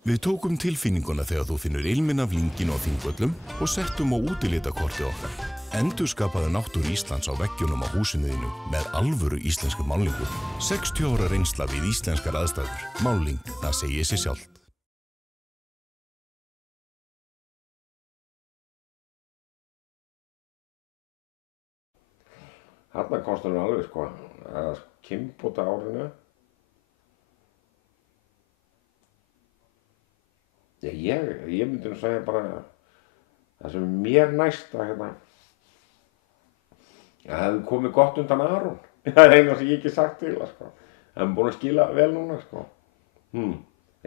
Við tókum tilfinninguna þegar þú finnur ilminn af lynginu á Þingvöllum og settum á útilitakortið okkar. Endurskapaðu náttúru Íslands á veggjunum á húsinu þínu með alvöru íslenskri málningu. 60 ára reynsla við íslenskar aðstæður. Málning, það segir sig sjálft. Þarna kostar hún alveg sko að kynbóta árinu. Ég myndi nú segja bara það sem mér næst að það hefði komið gott undan Aron. Það eina sem ég ekki sagt til það sko. Það er búin að skila vel núna sko.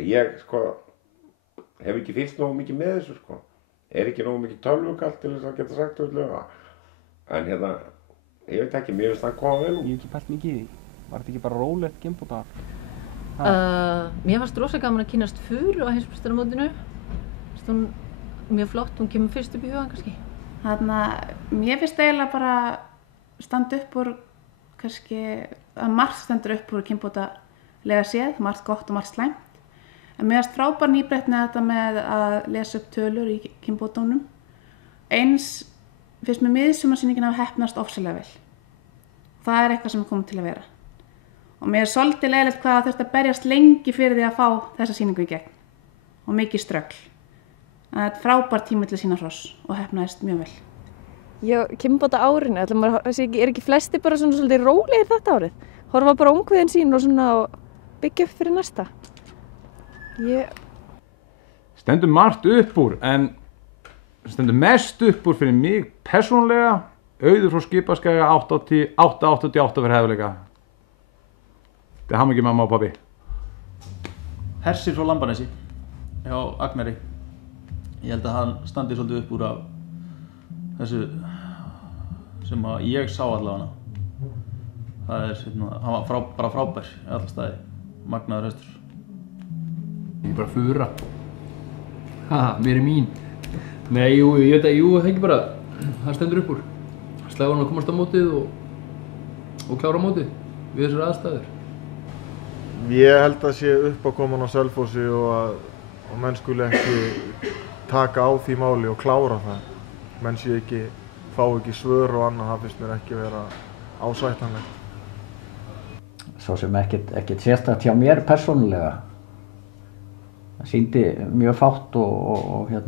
Ég sko hef ekki fylgst nógu mikið með þessu sko. Ekki nógu mikið tölvukall til þess að geta sagt öllu. En ég veit ekki, mér finnst það koma vel út. Ég hef ekki pælt mikið í því. Var þetta ekki bara rólegt kynbótaár? Mér fannst rosa gaman að kynnast Furu á heimsmeistaramótinu. Hún mjög flott, hún kemur fyrst upp í hugan kannski. Mér finnst eiginlega bara standa upp úr kannski að margt stendur upp úr kynbótalega séð, margt gott og margt slæmt. En mér finnst frábær nýbreytni þetta með að lesa upp tölur í kynbótunum. Eins finnst mér miðsumarsýningin hafa heppnast ofsalega vel. Það er eitthvað sem er komið til að vera. Og mér svolítið leiðilegt hvað það þurfti að berjast lengi fyrir því að fá þessa sýningu í gegn. Og mikið ströggl. Það er frábær tími til að sýna hross og heppnaðist mjög vel. Já, kynbóta árinu, er ekki flesti bara svona svolítið rólegir þetta árið? Horfa bara á ungviðin sín og svona byggja upp fyrir næsta. Stendur margt upp úr, en stendur mest upp úr fyrir mig persónulega Auður frá Skipaskeiða 888 fyrir hæfileika. Þetta er hamingju mamma og pabbi. Hersir frá Lambanesi hjá Agnari. Ég held að hann standi svolítið upp úr af þessu sem að ég sá allavega. Það er hann var bara frábær í alla staði. Magnaður hestur. Ég er bara Fura. Mér er mín. Nei, ég veit að það ekki bara, það stendur upp úr. Slæfa hann að komast á mótið og klára mótið við þessar aðstæður. Ég held að sé uppákoman á Selfossi og menn skuli ekki taka á því máli og klára það. Menn sé ekki, fá ekki svör og annað, það finnst mér ekki vera ásættanlegt. Svo sem ekkert sérstakt hjá mér persónulega. Það sýndi mjög fátt og er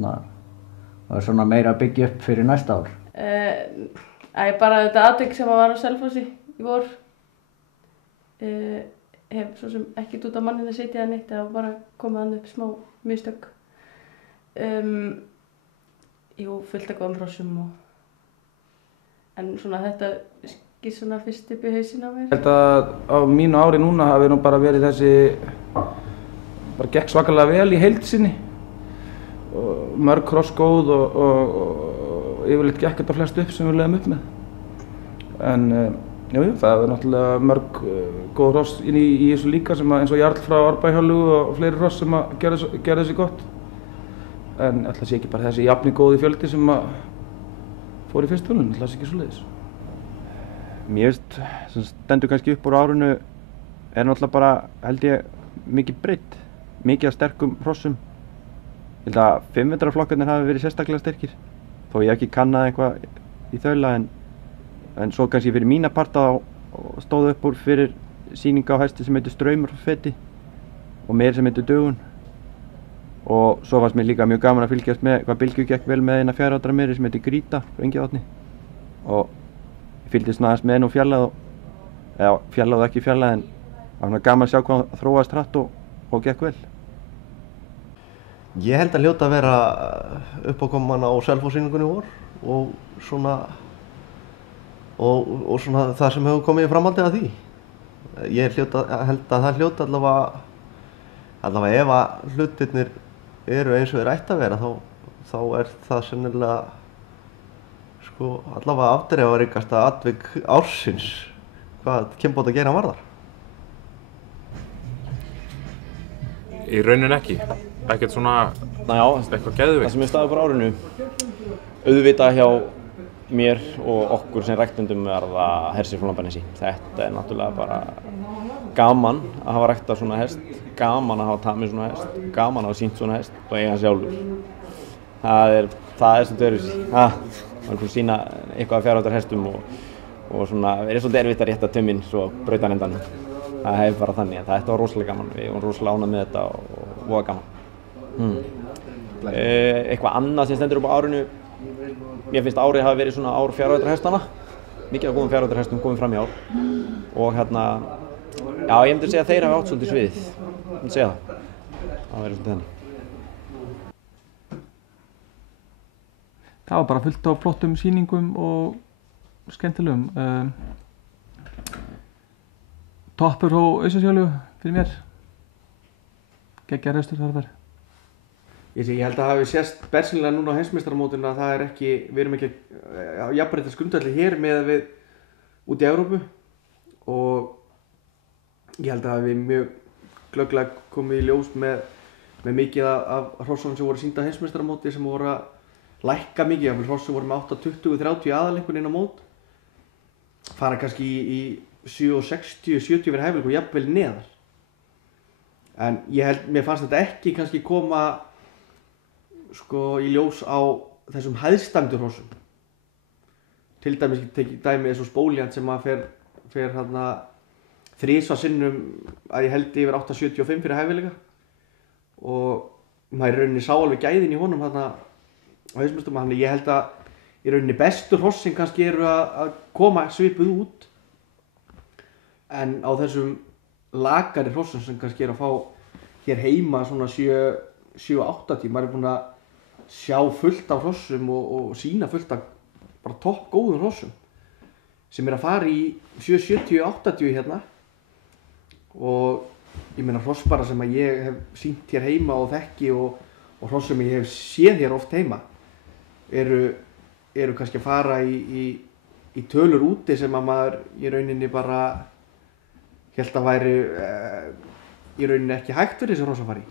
svona meira að byggja upp fyrir næsta ár. Bara þetta atvik sem var á Selfossi í vor. Hef svo sem ekkert út á manninn að sitja eða neitt, það var bara komið hann upp smá mistök. Jú, fullt af góðum hrossum en svona þetta skýr svona fyrst upp í hausinn á mér. Ég held að á mínu ári núna hafi nú bara verið þessi, bara gekk svakalega vel í heild sinni. Mörg hross góð og yfirleitt gekk þetta flest upp sem við leiðum upp með. En jú, það er náttúrulega mörg góð hross inn í þessu líka sem eins og Jarl frá Árbæjarhjáleigu og fleiri hross sem gerðu þessi gott. En ætla sé ekki bara þessi jafni góði fjöldi sem fór í fyrstöðunum, ætla sé ekki svoleiðis. Mér finnst sem stendur kannski upp úr árinu er náttúrulega bara, held ég, mikið breidd, mikið af sterkum hrossum. Ég held að 500 flokkarnir hafi verið sérstaklega sterkir, þó ég ekki kannað eitthvað í þaula en svo kannski fyrir mína parta stóðu upp úr fyrir sýning á hesti sem heitir Straumur feti og meir sem heitir Dögun. Og svo fannst mér líka mjög gaman að fylgjast með hvað Bylgju gekk vel með eina 4 ára meiri sem heitir Grýta frá Engivatni. Og ég fylgdist aðeins með henni og fjallað og ekki fjallað en það var gaman að sjá hvað það þróaðist hratt og gekk vel. Ég held að hljóta að vera uppákoman á Selfosssýningunni vor og svona það sem hefur komið í framhaldi af því. Ég held að það hljóta allavega ef að hlutirnir eru eins og þeir ætti að vera þá er það sennilega allavega afdrifaríkasta atvik ársins hvað kynbótageira varðar. Í rauninni ekki. Ekkert svona eitthvað geðveikt. Það sem er staðið upp á árinu, auðvitað hjá mér og okkur sem ræktendum er það Hersir frá Lambanesi. Þetta er náttúrulega bara gaman að hafa ræktað svona hest, gaman að hafa tamið svona hest, gaman að hafa sýnt svona hest og eiga hann sjálfur. Það er svolítið öðruvísi. Það er að sýna eitthvað af 4 ára hestum og svona verið svolítið erfitt að rétta tauminn svo brautanendanum. Það hefur bara þannig að þetta var rosalega gaman. Við vorum rosalega ánægð með þetta og voða gaman. Eitthvað annað sem stendur upp á árinu. Mér finnst árið hafi verið svona ár 4 ára hestana. Mikið af góðum 4 ára hestum komið fram í ár. Og hérna, já ég myndi segja að þeir hafi átt svolítið sviðið. Ég myndi segja það. Það verið svolítið þannig. Það var bara fullt af flottum sýningum og skemmtilegum. Toppur á Ausasjólu fyrir mér. Geggjaður hestur þar. Ég held að það hafi sést bersýnilega núna á heimsmeistaramótinu að það er ekki, við erum ekki á jafnréttisgrundvelli hér með við út í Evrópu og ég held að það hafi mjög glögglega komið í ljós með mikið af hrossunum sem voru sýnd á heimsmeistaramóti sem voru að lækka mikið, jafnvel hross sem voru með 8-20-30 aðaleinkunn inn á mót fara kannski í 7-60-70 fyrir hæfileikum og jafnvel neðar. En mér fannst þetta ekki kannski koma í ljós á þessum hæðstæmdu hrossum. Til dæmis tekið dæmi eins og Spóliant sem að fer þarna 3 sinnum að ég held yfir 8,75 fyrir hæfileika og maður í rauninni sá alveg gæðin í honum þarna á hausmestum. Þannig ég held að í rauninni bestu hrossin kannski eru að koma svipuð út en á þessum lakari hrossum sem kannski er að fá hér heima svona 7-8 tíma. Maður er búinn að sjá fullt af hrossum og sína fullt af bara topp góðum hrossum sem er að fara í 7-70-80 hérna og ég meina hross bara sem að ég hef sýnt hér heima og þekki og hross sem ég hef séð hér oft heima eru kannski að fara í tölur úti sem að maður í rauninni bara hélt að væri í rauninni ekki hægt fyrir þessi hross að fara í.